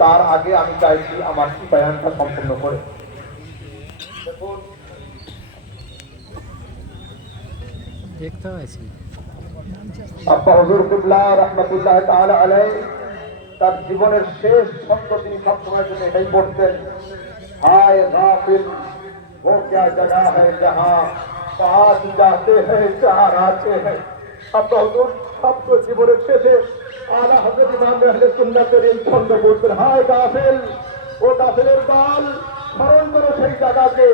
তার আগে আমি চাইছি আমার কি বয়ানটা সম্পূর্ণ করে দেখুন দেখতে পাচ্ছি আব্বা হুজুর কুল্লাহ রহমতুল্লাহ তাআলা আলাই তার জীবনের শেষ শব্দ তিনি সবসময়ের জন্য এটাই পড়তেন হায় গাফিল वो क्या जगह है जहाँ पास जाते हैं चार आते हैं হুজুর শব্দ জীবনের শেষে আলা হযরত ইমাম আহলে সুন্নাতের এই ছন্দ জায়গাকে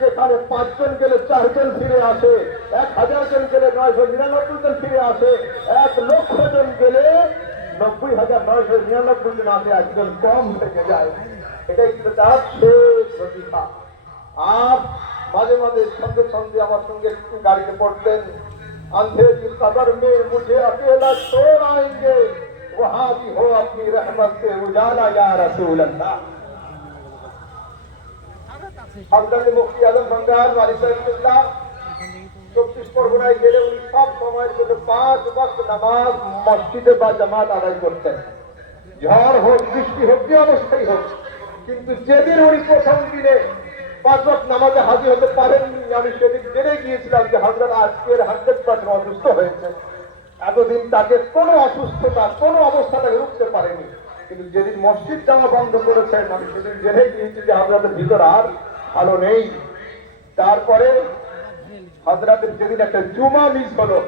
যেখানে পাঁচজন গেলে চারজন ফিরে আসে, এক হাজার জন গেলে নয়শো নিরানব্বই জন ফিরে আসে, এক লক্ষ জন গেলে নব্বই হাজার নয়শো নিরানব্বই জন আসে, একজন কম থেকে যায়। এটাই ছিল তার শেষ প্রতিভা। আর মাঝে মাঝে সঙ্গে সঙ্গে আমার সঙ্গে একটু গাড়িতে পড়তেন। अंधेरी कबर में मुझे अकेला छोड़ आएंगे वहां भी हो अपनी रहमत से उजाला या रसूल अल्लाह হজরত মুফতি আজম বাঙ্গাল ওয়ালি সাহেবুল্লাহ চব্বিশ পরগনায় গেলে উনি সব সময়ের জন্য পাঁচ ওয়াক্ত নামাজ মসজিদে বা জামাত আদায় করতেন ঝড় হোক বৃষ্টি হোক যে অবস্থায় হোক কিন্তু যেদিন উনি প্রথম দিনে পাঁচ ওয়াক্ত নামাজে হাজির হতে পারেননি। আমি সেদিন জেনে গিয়েছিলাম যে হজরত আজকের হান্ড্রেড পার্সেন্ট অসুস্থ হয়েছে। এতদিন তাকে কোনো অসুস্থতা, কোনো অবস্থা তাকে রুখতে পারেনি। কিন্তু যেদিন মসজিদ জামা বন্ধ করেছেন, আমি সেদিন জেনে গিয়েছি যে আপনাদের ভিতর আর ভালো নেই। তারপরে হজরতের যেদিন একটা জুমা মিস হলো,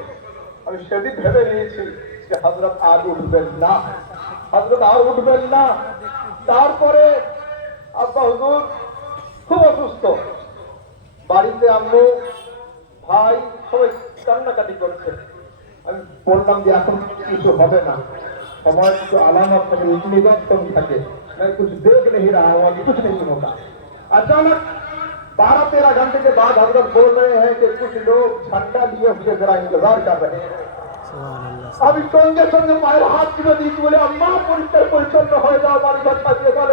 আমি সেদিন ভেবে নিয়েছি যে হজরত আর উঠবেন না। হজরত আর উঠবেন না। তারপরে আব্বা হুজুর খুব অসুস্থ বাড়িতে আম্মু ভাই সবাই কান্নাকাটি করছে আমি বললাম যে এখন কিছু হবে না সময় কিছু আলামত থাকে নিদর্শন থাকে मैं कुछ देख नहीं रहा हूँ अभी कुछ नहीं होगा अचानक बारह तेरह घंटे के बाद हजरत बोल रहे हैं कि कुछ लोग झंडा लिए हुए जरा इंतजार कर रहे हैं আমি সঙ্গে সঙ্গে মায়ের হাত তুলে দিয়েছি বলে, আম্মা, পরিষ্কার পরিচ্ছন্ন হয়ে যাও, বাড়ি ঘর সাজিয়ে গেল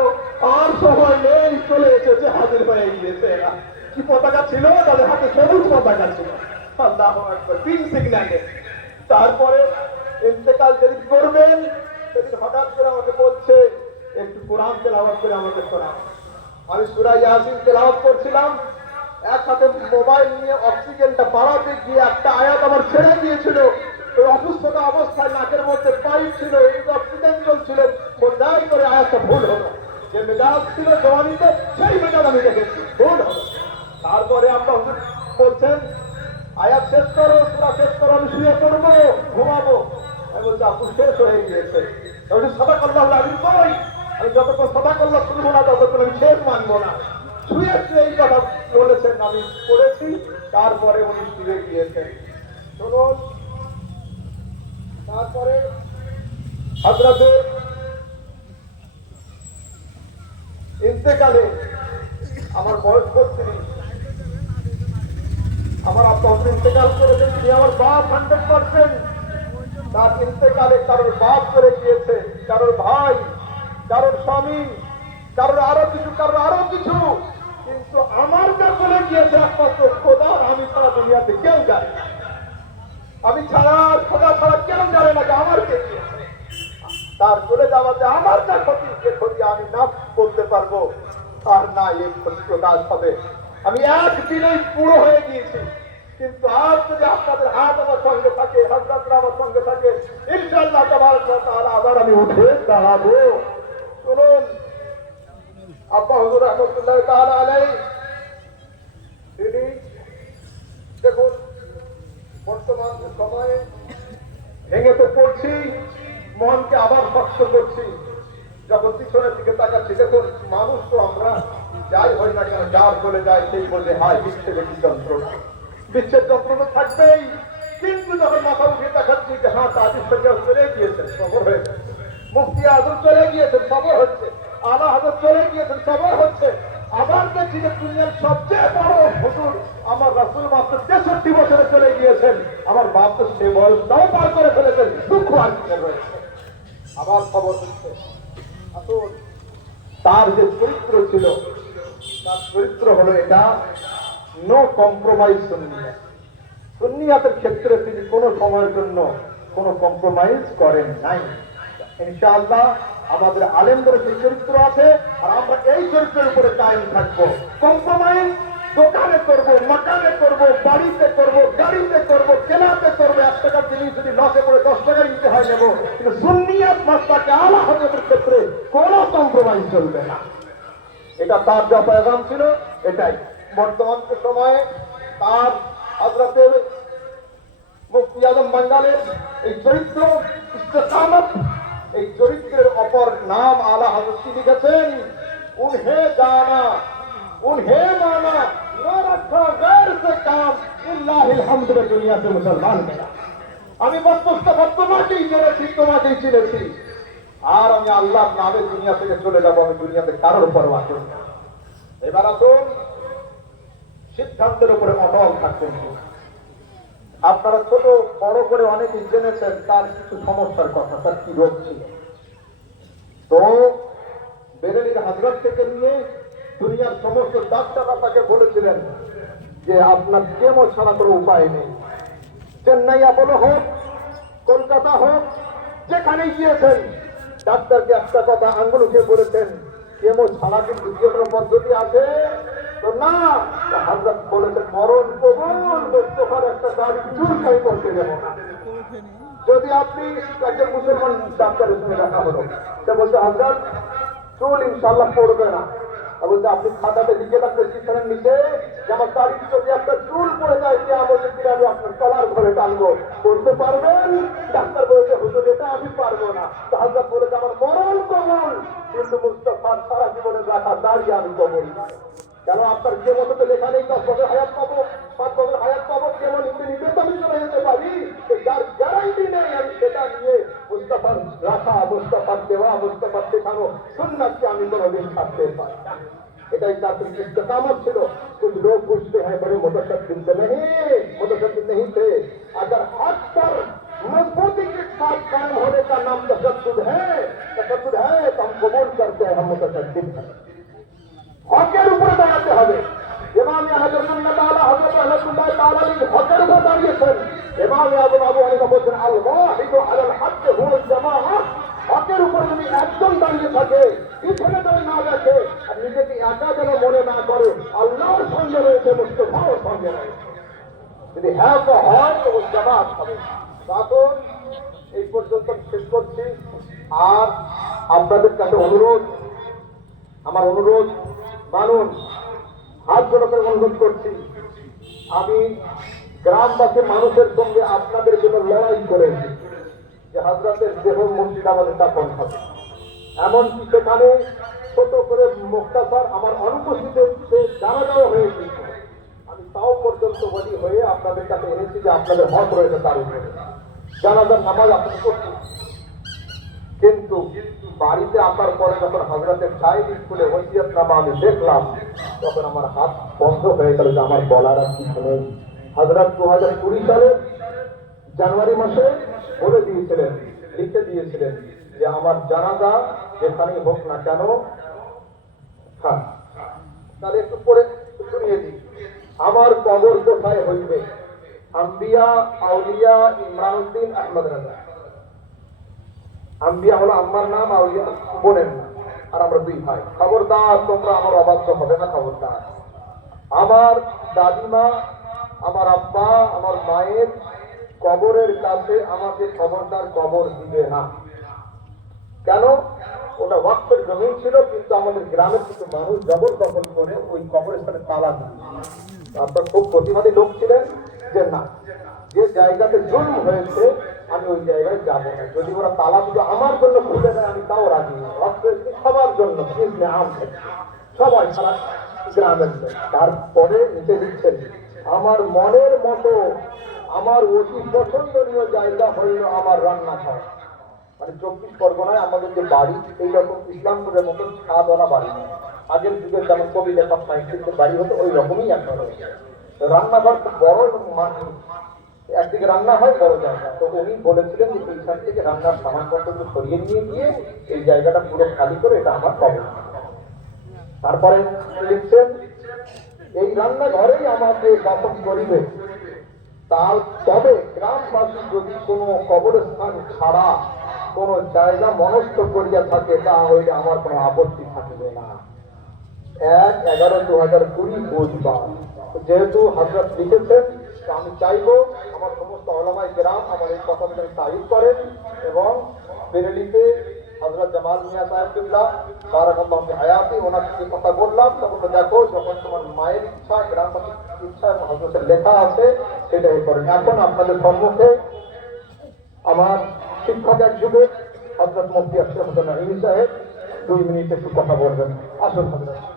আর সময় নেই, চলে এসেছে, হাজির হয়ে গিয়েছে এরা। কি পতাকা ছিল? তাদের হাতে সবুজ পতাকা ছিল। তারপরে ইন্তেকাল যেদিন করবেন, সেদিন হঠাৎ করে আমাকে বলছে, একটু কোরআন তেলাওয়াত করে আমাকে শোনাও। আমি সুরা ইয়াসিন তেলাওয়াত করছিলাম। এক হাতে মোবাইল নিয়ে অক্সিজেনটা বাড়াতে গিয়ে একটা আয়াত আমার ছেড়ে গিয়েছিল অবস্থায় নাকের মধ্যে পাইপ ছিল, এই অক্সিজেন চলছিল বোঝাই করে আয়াতটা ভুল হলো। যে মেজাজ ছিল জওয়ানিতে সেই মেজাজ আমি দেখেছি, ভুল হলো। তারপরে হুজুর বলছেন, আয়াত শেষ করো, সুরা শেষ করো, আমি শুয়ে পড়ব, ঘুমাবো। আমি বলছি, আপু, শেষ হয়ে গিয়েছে। আমি সদা করলাম আমি কই আমি যতক্ষণ সদা করলাম শুনব না, ততক্ষণ আমি শেষ মানবো না। শুয়ে শুয়ে এই কথা বলেছেন, আমি পড়েছি, তারপরে উনি শুয়ে গিয়েছেন। শুনুন তারপরে হজরতের ইন্তেকালে আমার বয়স বত্রিশ আমার আব্বা ইন্তেকাল করেছেন তিনি আমার বাপ হান্ড্রেড পার্সেন্ট তার ইন্তেকালে কারোর বাপ করে গিয়েছে, কারোর ভাই, কারোর স্বামী, কারোর আরও কিছু, কারোর আরও কিছু। কিন্তু আমার যা চলে গিয়েছে একমাত্র খোদা, আমি সারা দুনিয়াতে কেউ জানে না। আমি ছাড়া খোদা ছাড়া কেউ জানে না যে আমার কে তার চলে যাওয়াতে আমার যা ক্ষতি, যে ক্ষতি আমি না করতে পারব আর না এই ক্ষতি প্রকাশ হবে। আমি একদিনেই পুরো হয়ে গিয়েছি। কিন্তু আজ যদি আপনাদের হাত আমার সঙ্গে থাকে হজরতরা আমার সঙ্গে থাকে ইনশাল্লাহ তোমার তাহলে আবার আমি উঠে দাঁড়াবো। শুনুন আব্বা হুজুর রহমতুল্লাহ তাআলা আলাই তিনি দেখুন বর্তমান সময়ে ভেঙে তো পড়ছি মনকে আবার শক্ত করছি। যখন পিছনের দিকে তাকাচ্ছি, দেখুন, মানুষ তো আমরা, যাই হই না কেন, যার চলে যায় সেই বলে, হায়, বিচ্ছেদের যন্ত্রণা। বিচ্ছেদ যন্ত্রণা থাকবেই। কিন্তু যখন মাথা উঠিয়ে দেখাচ্ছি যে হ্যাঁ তাজির সজ্জা চলে গিয়েছেন খবর হয়েছে। মুফতি আজম চলে গিয়েছেন খবর হচ্ছে। আলা হাজর চলে গিয়েছেন খবর হচ্ছে। দেখছি যে দুনিয়ার সবচেয়ে বড় হুজুর আমার রাসুল মাত্র তেষট্টি বছরে চলে গিয়েছেন। আমার বাপ তো সে বয়সটাও পার করে ফেলেছেন। দুঃখ আর আবার খবর হচ্ছে তার যে চরিত্র ছিল, তার চরিত্র হলো এটা নো কম্প্রোমাইজ সুন্নিয়াত সুন্নিয়াতের ক্ষেত্রে তিনি কোনো সময়ের জন্য কোনো কম্প্রোমাইজ করেন নাই। ইনশাআল্লাহ আমাদের আলেমদের যে চরিত্র আছে, আর আমরা এই চরিত্রের উপরে কায়েম থাকব। কম্প্রোমাইজ দোকানে করব, মাকানে করব, বাড়িতে করব, গাড়িতে করব, কেনাতে করব। এক টাকার জিনিস যদি লসে পড়ে দশ টাকা নিতে হয় নেব। কিন্তু সুন্নিয়াত মাস্টারকে আলা হজরতের ক্ষেত্রে কোনো কম্প্রোমাইজ চলবে না। এটা তার যা পেগাম ছিল, এটাই। বর্তমান সময়ে তার হজরতের মুফতি আজম বাঙ্গালের এই চরিত্র ইস্তেকামত এই চরিত্রের অপর নাম আলা হাজরতি লিখেছেন? উনহে জানা উনহে মানা আমি আর আমি নামে দুনিয়া থেকে চলে যাব, আমি দুনিয়াতে উপর এবার সিদ্ধান্তের উপরে অটল থাকতেন আপনারা ছোট, বড় করে অনেকেই জেনেছেন তার কিছু সমস্যার কথা, তার কি রোগ ছিল? তো বেরেলির হাজরত থেকে নিয়ে দুনিয়ার সমস্ত ডাক্তাররা তাকে বলেছিলেন যে, আপনার কেমো ছাড়া কোনো উপায় নেই। চেন্নাই আপোলো হোক, কলকাতা হোক, যেখানেই গিয়েছেন, ডাক্তারকে একটা কথা আঙ্গুল উঠিয়ে বলেছেন, কেমো ছাড়া কিন্তু যে কোনো পদ্ধতি আছে? না হাজরত বলেছেন মরণ কবুল মোস্তফার একটা চুলকাই করতে দেব না। যদি আপনি একজন মুসলমান ডাক্তারের সঙ্গে দেখা হলো, সে বলছে, হাজরত, চুল ইনশাল্লাহ পড়বে না। বলছে, আপনি খাতাতে লিখে রাখতে প্রেসক্রিপশনের নিচে আমার দাড়ি যদি একটা চুল পড়ে যায় সে আমাদের দিকে আমি আপনার কলার ঘরে টানবো। করতে পারবেন? ডাক্তার বলেছে, হুজুর, এটা আমি পারব না। হাজরত বলেছে, আমার মরণ কবল। কিন্তু মুস্তফার সারা জীবনের রাখা দাড়ি আমি কবল কেন আপনার যে মতো তো লেখা নেই দশ বছর হায়াত পাবো পাঁচ বছর হায়াত পাবো কেমন নিতে নিতে তো আমি চলে যেতে পারি তো যার গ্যারান্টি নেই আমি সেটা নিয়ে মুস্তাফার রাখা মুস্তাফার দেওয়া মুস্তাফার শেখানো সুন্নাতকে আমি কোনোদিন ছাড়তে পারি না এটাই তার इस्तेकामत ছিল कुछ लोग पूछते हैं बड़े मुतशद्दिद से नहीं मुतशद्दिद नहीं थे अगर हक पर मजबूती के साथ कायम होने का नाम तशद्दुद है तशद्दुद है तो हम कबूल करते हैं हम मुतशद्दिद हैं হকের উপর দাঁড়িয়েছেন। ইমাম আবু আবু হানিফা বলেন আল ওয়াহিদু আলাল হক হুয়া জামাআহ হকের উপর যদি থাকে, পিছনে ধরে না দেখে, আর নিজেকে একা যেন মনে না করে, আল্লাহর সঙ্গে যদি হ্যাঁ তো হয় ওই জামাত এই পর্যন্ত শেষ করছি। আর আপনাদের কাছে অনুরোধ, আমার অনুরোধ মানুন হাত অনুরোধ করছি। আমি গ্রামবাসী মানুষের সঙ্গে আপনাদের জন্য লড়াই করেছি যে হাজরাতের দেহ মসজিদ আমাদের দাপন হবে। এমনকি সেখানে ছোট করে মুক্তাসার আমার অনুপস্থিতিতে জানা দেওয়া হয়েছিল আমি তাও পর্যন্ত বলি হয়ে আপনাদের কাছে এনেছি যে আপনাদের হক রয়েছে তার উপরে। জানাজার নামাজ আপনাদের করতে কিন্তু বাড়িতে আসার পরে যখন হাজরাতের চাইল্ড স্কুলে ওসিয়ত নামা আমি দেখলাম, তখন আমার হাত বন্ধ হয়ে গেল যে আমার বলার আর কিছু নেই। হাজরাত দু হাজার কুড়ি সালে জানুয়ারি মাসে বলে দিয়েছিলেন, লিখে দিয়েছিলেন যে আমার জানাজা যেখানেই হোক না কেন তাহলে একটু পরে শুনিয়ে দিই। আমার কবর কোথায় হইবে? আম্বিয়া, আউলিয়া, ইমরানুদ্দিন, আহমদ রাজা। আম্বিয়া হলো আম্মার নাম আউলিয়া বোনের নাম। আর আমরা দুই ভাই। খবরদার, তোমরা আমার অবাধ্য হবে না খবরদার। আমার দাদিমা, আমার আব্বা, আমার মায়ের কবরের কাছে আমাকে খবরদার কবর দিবে না। কেন? ওটা ওয়াক্তের জমি ছিল, কিন্তু আমাদের গ্রামের কিছু মানুষ জবরদখল করে ওই কবরস্থানে তালা দিয়ে আপনার খুব প্রতিবাদী লোক ছিলেন যে না। যে জায়গাতে জুলম হয়েছে, আমি ওই জায়গায় যাব না। যদি ওরা তালা শুধু আমার জন্য খুলে দেয়, আমি তাও রাজি না। সবার জন্য সবাই সারা গ্রামের তারপরে নিচে দিচ্ছেন। আমার মনের মতো, আমার অতি পছন্দনীয় জায়গা হইল আমার রান্নাঘর। মানে চব্বিশ পরগনায় আমাদের যে বাড়ি, এইরকম ইসলামপুরের মতন ছাদওয়ালা বাড়ি। নয়। আগের যুগের যেমন কবি লেখক সাহিত্যিকের বাড়ি হতো ওই রকমই তো রান্নাঘর বড় মাটি একদিকে রান্না হয় বড় জায়গা তো উনি বলেছিলেন যে এইখান থেকে রান্নার সামানপত্র সরিয়ে নিয়ে গিয়ে এই জায়গাটা পুরো খালি করে এটা আমার কবর তারপরে লিখছেন, এই রান্নাঘরেই আমাকে দাপন করিবে। তার তবে গ্রামবাসী যদি কোনো কবরস্থান ছাড়া কোন জায়গা মনস্থ করিয়া থাকে তা হইলে আমার কোনো আপত্তি থাকবে না। এক এগারো দু হাজার কুড়ি বুধবার। যেহেতু হজরত লিখেছেন আমি চাইব। আমার সমস্ত অলমাই গ্রাম আমার এই কথাগুলো তারিফ করেন এবং বেরেলিতে হজরত জামাল মিয়া সাহেবুল্লাহ বারাকাল্লাহ হায়াতি ওনার সাথে কথা বললাম। তখন তো দেখো যখন তোমার মায়ের ইচ্ছা, গ্রামবাসীর ইচ্ছা এবং হজরতের লেখা আছে, সেটাই করেন এখন আপনাদের সম্মুখে আমার শিক্ষক এক যুগে হজরত মুফতি আশরাফ সাহেব, দুই মিনিট একটু কথা বলবেন। আসুন হজরত